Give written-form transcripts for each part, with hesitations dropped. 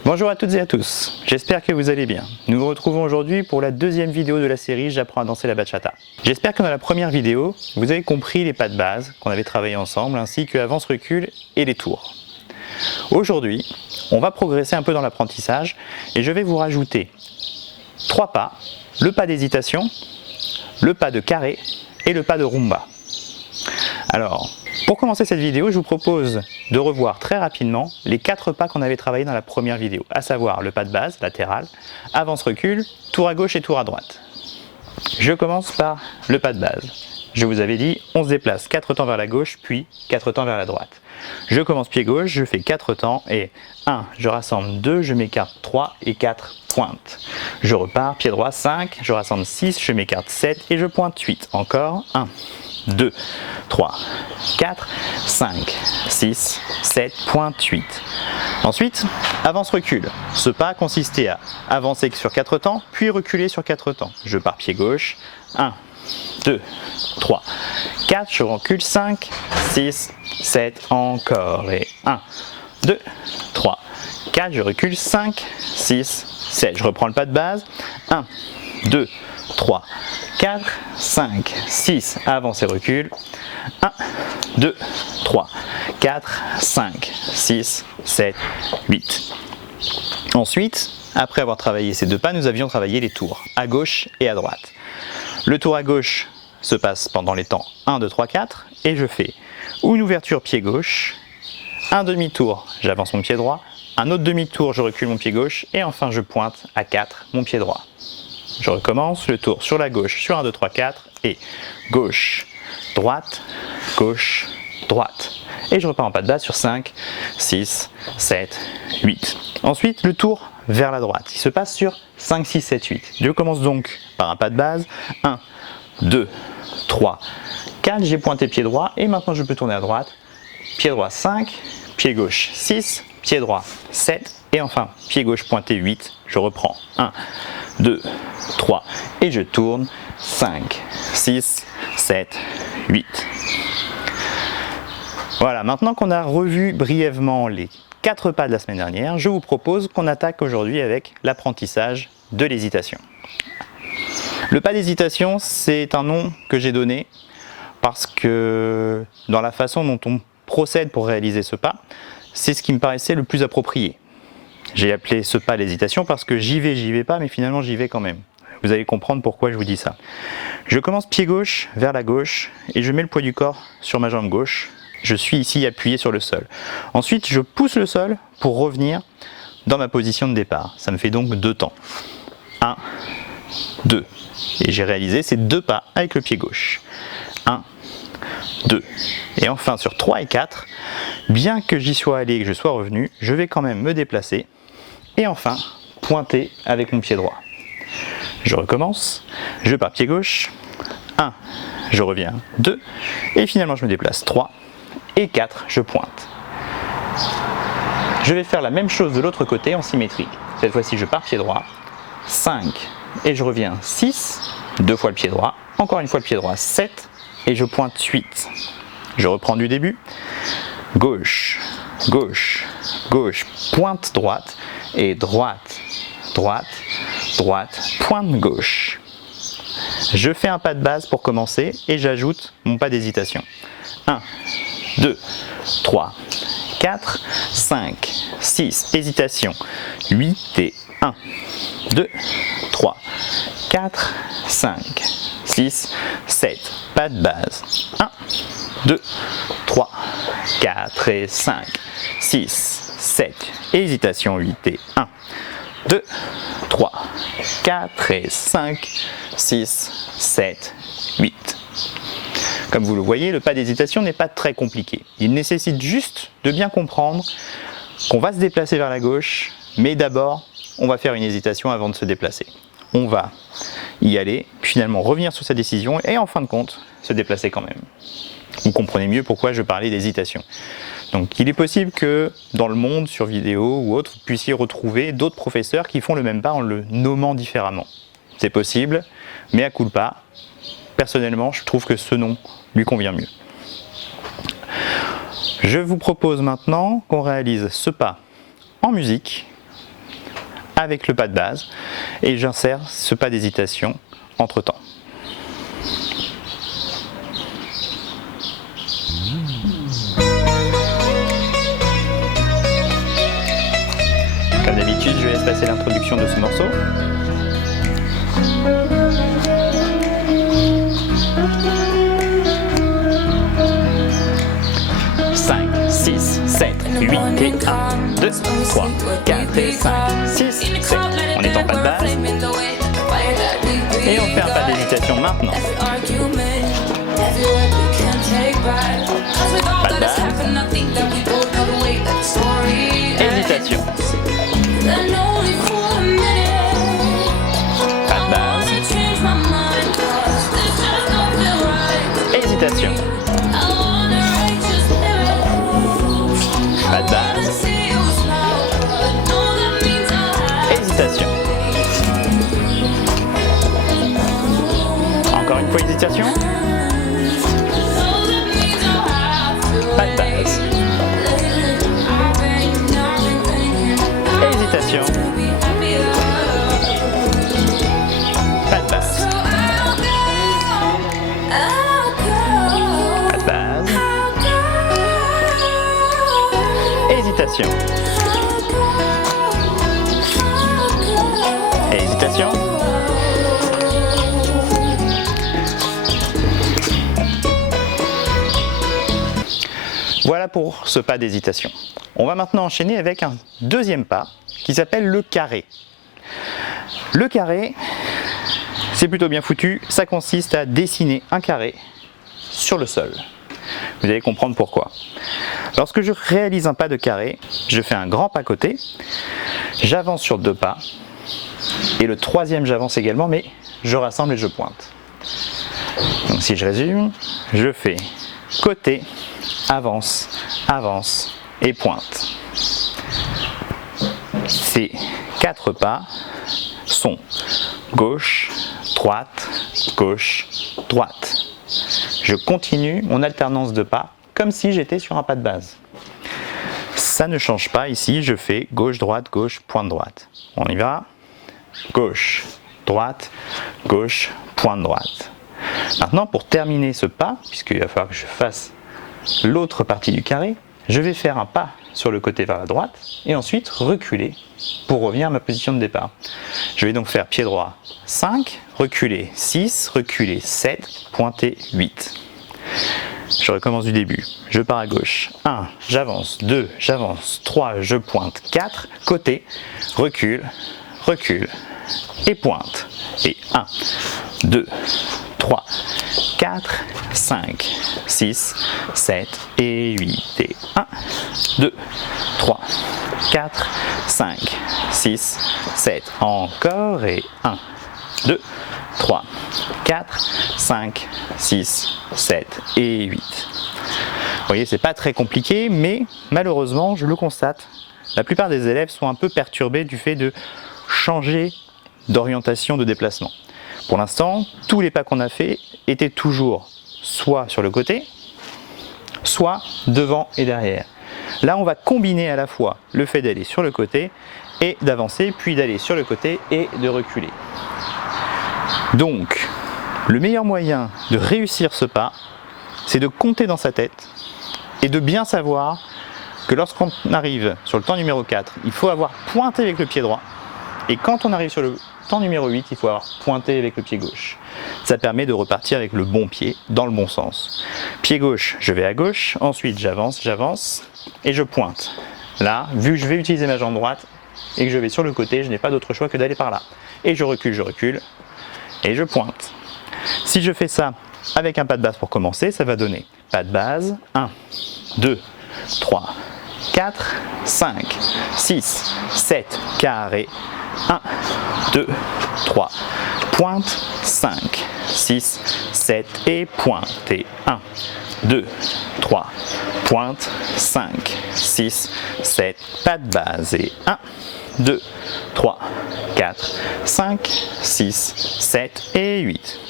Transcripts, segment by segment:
Bonjour à toutes et à tous, j'espère que vous allez bien. Nous nous retrouvons aujourd'hui pour la deuxième vidéo de la série J'apprends à danser la bachata. J'espère que dans la première vidéo, vous avez compris les pas de base qu'on avait travaillé ensemble, ainsi que avance-recul et les tours. Aujourd'hui, on va progresser un peu dans l'apprentissage et je vais vous rajouter 3 pas, le pas d'hésitation, le pas de carré et le pas de rumba. Alors, pour commencer cette vidéo, je vous propose de revoir très rapidement les 4 pas qu'on avait travaillés dans la première vidéo, à savoir le pas de base, latéral, avance-recul, tour à gauche et tour à droite. Je commence par le pas de base. Je vous avais dit, on se déplace 4 temps vers la gauche, puis 4 temps vers la droite. Je commence pied gauche, je fais 4 temps et 1, je rassemble 2, je m'écarte 3 et 4, pointe. Je repars, pied droit 5, je rassemble 6, je m'écarte 7 et je pointe 8. Encore 1. 2, 3, 4, 5, 6, 7, pointe 8. Ensuite, avance-recul. Ce pas consistait à avancer sur 4 temps, puis reculer sur 4 temps. Je pars pied gauche, 1, 2, 3, 4, je recule 5, 6, 7, encore, et 1, 2, 3, 4, je recule 5, 6, 7. Je reprends le pas de base, 1, 2, 3, 4, 5, 6, avance et recule, 1, 2, 3, 4, 5, 6, 7, 8. Ensuite, après avoir travaillé ces 2 pas, nous avions travaillé les tours, à gauche et à droite. Le tour à gauche se passe pendant les temps 1, 2, 3, 4, et je fais une ouverture pied gauche, un demi-tour, j'avance mon pied droit, un autre demi-tour, je recule mon pied gauche, et enfin je pointe à 4 mon pied droit. Je recommence le tour sur la gauche sur 1, 2, 3, 4 et gauche, droite, gauche, droite. Et je repars en pas de base sur 5, 6, 7, 8. Ensuite, le tour vers la droite. Il se passe sur 5, 6, 7, 8. Je commence donc par un pas de base. 1, 2, 3, 4. J'ai pointé pied droit et maintenant je peux tourner à droite. Pied droit 5, pied gauche 6, pied droit 7 et enfin pied gauche pointé 8. Je reprends 1, 2, 3 et je tourne 5, 6, 7, 8. Voilà, maintenant qu'on a revu brièvement les 4 pas de la semaine dernière, je vous propose qu'on attaque aujourd'hui avec l'apprentissage de l'hésitation. Le pas d'hésitation, c'est un nom que j'ai donné parce que dans la façon dont on procède pour réaliser ce pas, c'est ce qui me paraissait le plus approprié. J'ai appelé ce pas l'hésitation parce que j'y vais pas, mais finalement j'y vais quand même. Vous allez comprendre pourquoi je vous dis ça. Je commence pied gauche vers la gauche et je mets le poids du corps sur ma jambe gauche. Je suis ici appuyé sur le sol. Ensuite, je pousse le sol pour revenir dans ma position de départ. Ça me fait donc 2 temps. 1, 2. Et j'ai réalisé ces 2 pas avec le pied gauche. 1, 2. Et enfin sur 3 et 4, bien que j'y sois allé et que je sois revenu, je vais quand même me déplacer et enfin pointer avec mon pied droit. Je recommence, je pars pied gauche, 1, je reviens, 2, et finalement je me déplace 3, et 4, je pointe. Je vais faire la même chose de l'autre côté en symétrique. Cette fois-ci je pars pied droit, 5, et je reviens 6, 2 fois le pied droit, encore une fois le pied droit, 7, et je pointe 8. Je reprends du début, gauche, gauche, gauche, pointe droite, et droite, droite, droite, pointe gauche. Je fais un pas de base pour commencer et j'ajoute mon pas d'hésitation. 1, 2, 3, 4, 5, 6, hésitation, 8 et 1, 2, 3, 4, 5, 6, 7, pas de base. 1, 2, 3, 4 et 5, 6, 7, hésitation, 8 et 1, 2, 3, 4 et 5, 6, 7, 8. Comme vous le voyez, le pas d'hésitation n'est pas très compliqué. Il nécessite juste de bien comprendre qu'on va se déplacer vers la gauche, mais d'abord, on va faire une hésitation avant de se déplacer. On va y aller, puis finalement revenir sur sa décision et en fin de compte, se déplacer quand même. Vous comprenez mieux pourquoi je parlais d'hésitation. Donc il est possible que dans le monde, sur vidéo ou autre, vous puissiez retrouver d'autres professeurs qui font le même pas en le nommant différemment. C'est possible, mais à culpa, personnellement, je trouve que ce nom lui convient mieux. Je vous propose maintenant qu'on réalise ce pas en musique avec le pas de base et j'insère ce pas d'hésitation entre temps. Comme d'habitude, je laisse passer l'introduction de ce morceau. Cinq, 6, 7, 8 et 1, 2, 3, 4 et 5, 6, 7. On est en pas de base. Et on fait un pas d'hésitation maintenant. Pas de base. Hésitation. Pas de base. Hésitation. Pas de base. Hésitation. Encore une fois hésitation. Pas de base. Hésitation. Pas de base. Pas de base. Hésitation. Hésitation. Voilà pour ce pas d'hésitation. On va maintenant enchaîner avec un deuxième pas qui s'appelle le carré. Le carré, c'est plutôt bien foutu, ça consiste à dessiner un carré sur le sol. Vous allez comprendre pourquoi. Lorsque je réalise un pas de carré, je fais un grand pas côté, j'avance sur 2 pas, et le troisième j'avance également, mais je rassemble et je pointe. Donc si je résume, je fais côté, avance, avance et pointe. Ces 4 pas sont gauche, droite, gauche, droite. Je continue mon alternance de pas comme si j'étais sur un pas de base. Ça ne change pas ici, je fais gauche, droite, pointe droite. On y va. Gauche, droite, pointe droite. Maintenant, pour terminer ce pas, puisqu'il va falloir que je fasse l'autre partie du carré, je vais faire un pas sur le côté vers la droite et ensuite reculer pour revenir à ma position de départ. Je vais donc faire pied droit 5, reculer 6, reculer 7, pointer 8. Je recommence du début. Je pars à gauche. 1, j'avance. 2, j'avance. 3, je pointe. 4, côté, recule, recule et pointe. Et 1, 2, 3, 4, 5, 6, 7 et 8. Et 1, 2, 3, 4, 5, 6, 7. Encore et 1, 2, 3, 4, 5, 6, 7 et 8. Vous voyez, c'est pas très compliqué, mais malheureusement, je le constate, la plupart des élèves sont un peu perturbés du fait de changer d'orientation de déplacement. Pour l'instant, tous les pas qu'on a fait étaient toujours soit sur le côté, soit devant et derrière. Là, on va combiner à la fois le fait d'aller sur le côté et d'avancer, puis d'aller sur le côté et de reculer. Donc, le meilleur moyen de réussir ce pas, c'est de compter dans sa tête et de bien savoir que lorsqu'on arrive sur le temps numéro 4, il faut avoir pointé avec le pied droit. Et quand on arrive sur le temps numéro 8, il faut avoir pointé avec le pied gauche. Ça permet de repartir avec le bon pied, dans le bon sens. Pied gauche, je vais à gauche, ensuite j'avance et je pointe. Là, vu que je vais utiliser ma jambe droite et que je vais sur le côté, je n'ai pas d'autre choix que d'aller par là. Et je recule et je pointe. Si je fais ça avec un pas de base pour commencer, ça va donner pas de base, 1, 2, 3, 4, 5, 6, 7, carré, 1, 2, 3, pointe, 5, 6, 7 et pointe. Et 1, 2, 3, pointe, 5, 6, 7, pas de base. Et 1, 2, 3, 4, 5, 6, 7 et 8.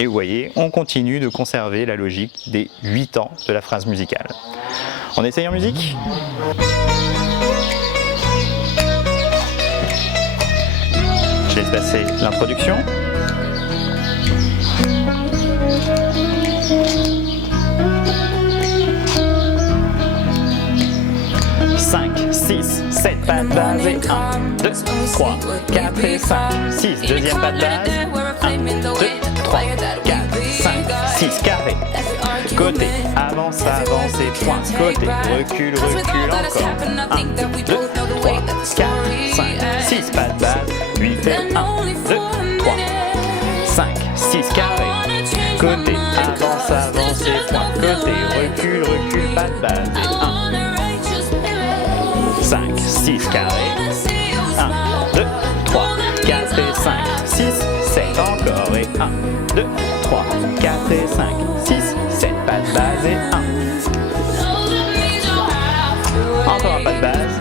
Et vous voyez, on continue de conserver la logique des 8 temps de la phrase musicale. On essaye en musique ? laisse passer l'introduction. Cinq, 6, 7 pas de base et 1, 2, 3, 4 et 5, 6, deuxième pas de base, 1, 2, 3, 4, 5, 6, carré, côté, avance, avance et pointe, côté, recule, recule encore, 1, 2, 3, 4, 5, 6 pas de base, 8 et 1, 2, 3, 5, 6 carré, côté, avance, avance et pointe, côté, recule, recule, pas de base et 1, 5, 6 carré, 1, 2, 3, 4 et 5, 6, 7 encore et 1, 2, 3, 4 et 5, 6, 7 pas de base et 1. Encore un pas de base.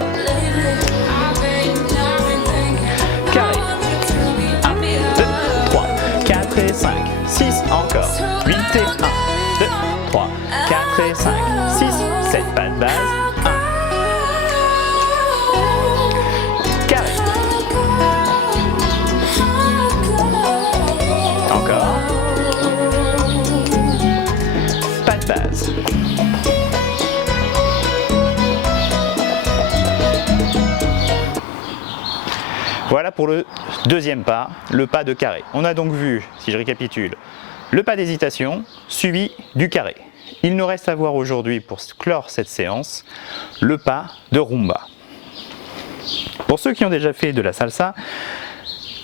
Carré. 1, 2, 3, 4 et 5, 6 encore. 8 et 1, 2, 3, 4 et 5, 6, 7 pas de base. Base. Voilà pour le deuxième pas, le pas de carré. On a donc vu, si je récapitule, le pas d'hésitation suivi du carré. Il nous reste à voir aujourd'hui, pour clore cette séance, le pas de rumba. Pour ceux qui ont déjà fait de la salsa,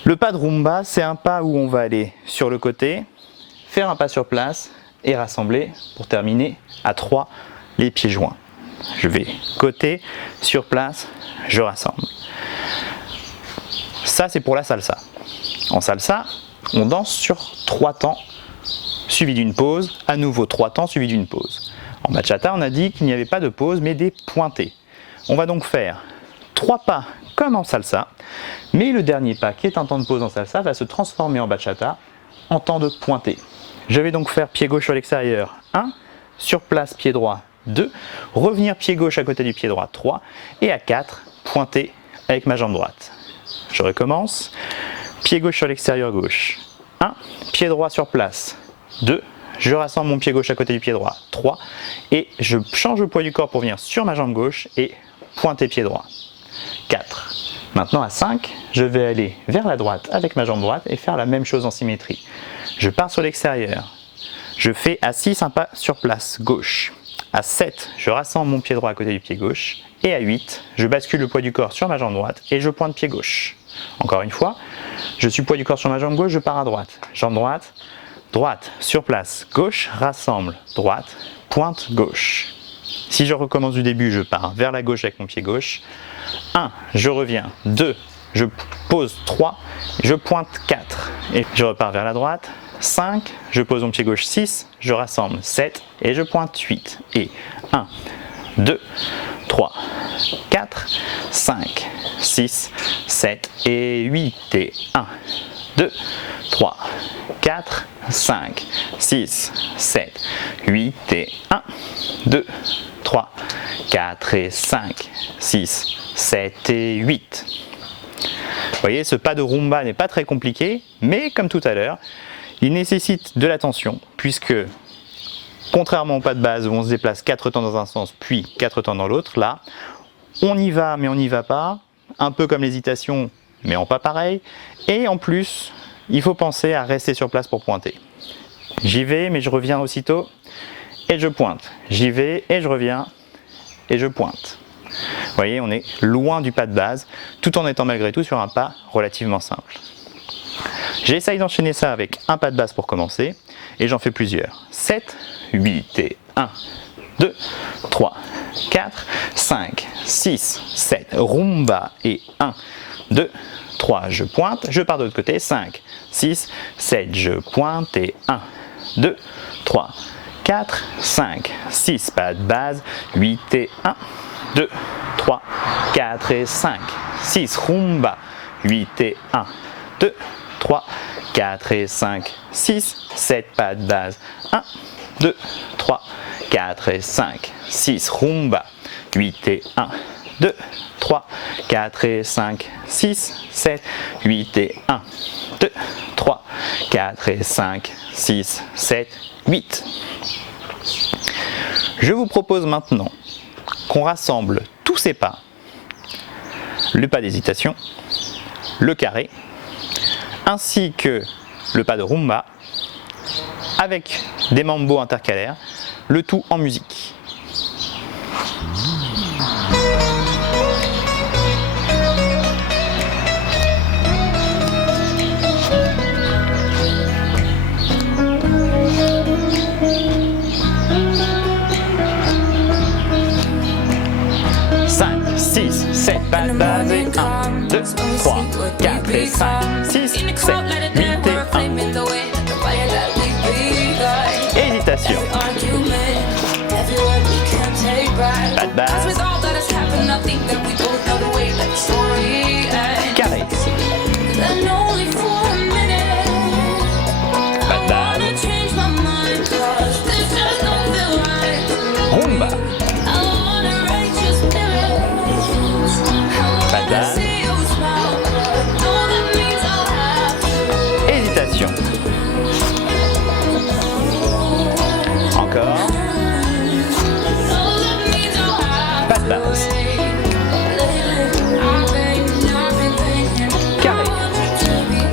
le pas de rumba, c'est un pas où on va aller sur le côté, faire un pas sur place, et rassembler pour terminer à 3 les pieds joints. Je vais côté, sur place, je rassemble. Ça c'est pour la salsa. En salsa, on danse sur 3 temps suivi d'une pause, à nouveau 3 temps suivi d'une pause. En bachata, on a dit qu'il n'y avait pas de pause mais des pointés. On va donc faire 3 pas comme en salsa, mais le dernier pas qui est un temps de pause en salsa va se transformer en bachata en temps de pointé. Je vais donc faire pied gauche sur l'extérieur, 1, sur place pied droit, 2, revenir pied gauche à côté du pied droit, 3, et à 4, pointer avec ma jambe droite. Je recommence, pied gauche sur l'extérieur gauche, 1, pied droit sur place, 2, je rassemble mon pied gauche à côté du pied droit, 3, et je change le poids du corps pour venir sur ma jambe gauche et pointer pied droit, 4. Maintenant à 5, je vais aller vers la droite avec ma jambe droite et faire la même chose en symétrie. Je pars sur l'extérieur, je fais à 6 un pas sur place, gauche. À 7, je rassemble mon pied droit à côté du pied gauche. Et à 8, je bascule le poids du corps sur ma jambe droite et je pointe pied gauche. Encore une fois, je suis poids du corps sur ma jambe gauche, je pars à droite. Jambe droite, droite, sur place, gauche, rassemble, droite, pointe gauche. Si je recommence du début, je pars vers la gauche avec mon pied gauche. 1, je reviens, 2, je pose 3, je pointe 4 et je repars vers la droite. 5, je pose mon pied gauche 6, je rassemble 7 et je pointe 8. Et 1, 2, 3, 4, 5, 6, 7 et 8. Et 1, 2, 3, 4, 5, 6, 7, 8 et 1, 2, 3, 4 et 5, 6, 7 et 8. Vous voyez, ce pas de rumba n'est pas très compliqué, mais comme tout à l'heure, il nécessite de l'attention, puisque contrairement au pas de base où on se déplace 4 temps dans un sens, puis 4 temps dans l'autre, là, on y va mais on n'y va pas, un peu comme l'hésitation, mais en pas pareil, et en plus, il faut penser à rester sur place pour pointer. J'y vais, mais je reviens aussitôt, et je pointe. J'y vais, et je reviens, et je pointe. Vous voyez, on est loin du pas de base, tout en étant malgré tout sur un pas relativement simple. J'essaye d'enchaîner ça avec un pas de base pour commencer, et j'en fais plusieurs. 7, 8 et 1, 2, 3, 4, 5, 6, 7, rumba et 1, 2, 3, je pointe, je pars de l'autre côté, 5, 6, 7, je pointe et 1, 2, 3, 4, 5, 6, pas de base, 8 et 1, 2, 3, 4 et 5, 6, rumba, 8 et 1, 2, 3, 4 et 5, 6, 7, pas de base, 1, 2, 3, 4 et 5, 6, rumba, 8 et 1, 2, 3, 4 et 5, 6, 7, 8 et 1, 2, 3, 4 et 5, 6, 7, 8. Je vous propose maintenant qu'on rassemble tous ces pas, le pas d'hésitation, le carré, ainsi que le pas de rumba, avec des mambo intercalaires, le tout en musique. Pas de base et 1, 2, 3, 4 et 5, 6, 7, 8 et 1. Hésitation. Pas de base. Carré. Pas de base. Rumba. Hésitation. Encore. Pas de base. Carré.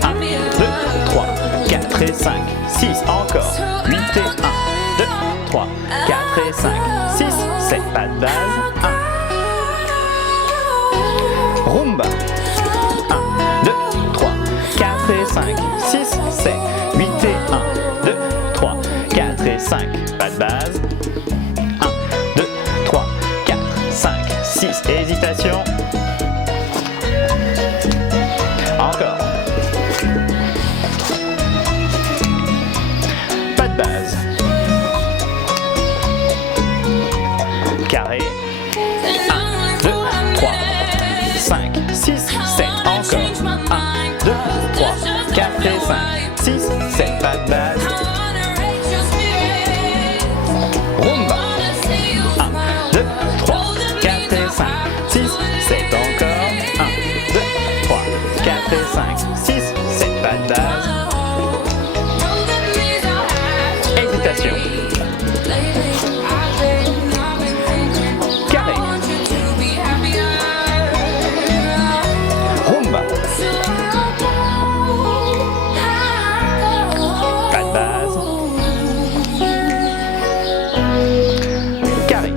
1, 2, 3, 4 et 5, 6, encore. 8 et 1, 2, 3, 4 et 5, 6, 7, pas de base. 1. Rumba. 1, 2, 3, 4 et 5, 6, 7, 8 et 1, 2, 3, 4 et 5, pas de base. 1, 2, 3, 4, 5, 6, hésitation. Encore. Pas de base. Carré. 1, 2, 3, 5, 6, 7, encore. 1, 2, 3, 4 et 5, 6, 7, pas de base. Rumba. 1, 2, 3, 4 et 5, 6, 7, encore. 1, 2, 3, 4 et 5, 6, 7, pas de base. Hésitation. Carré. Rumba. Pas de base. Carré.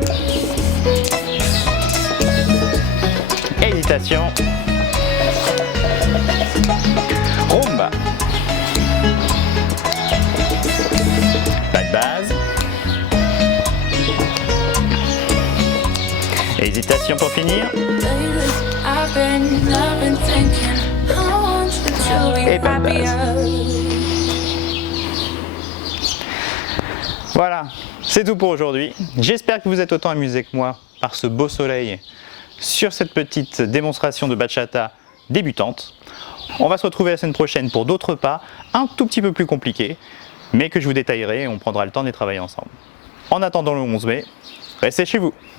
Hésitation. Rumba. Pas de base. Hésitation pour finir. Et pas de base. Voilà, c'est tout pour aujourd'hui. J'espère que vous êtes autant amusés que moi par ce beau soleil sur cette petite démonstration de bachata débutante. On va se retrouver la semaine prochaine pour d'autres pas un tout petit peu plus compliqués, mais que je vous détaillerai et on prendra le temps de les travailler ensemble. En attendant le 11 mai, restez chez vous.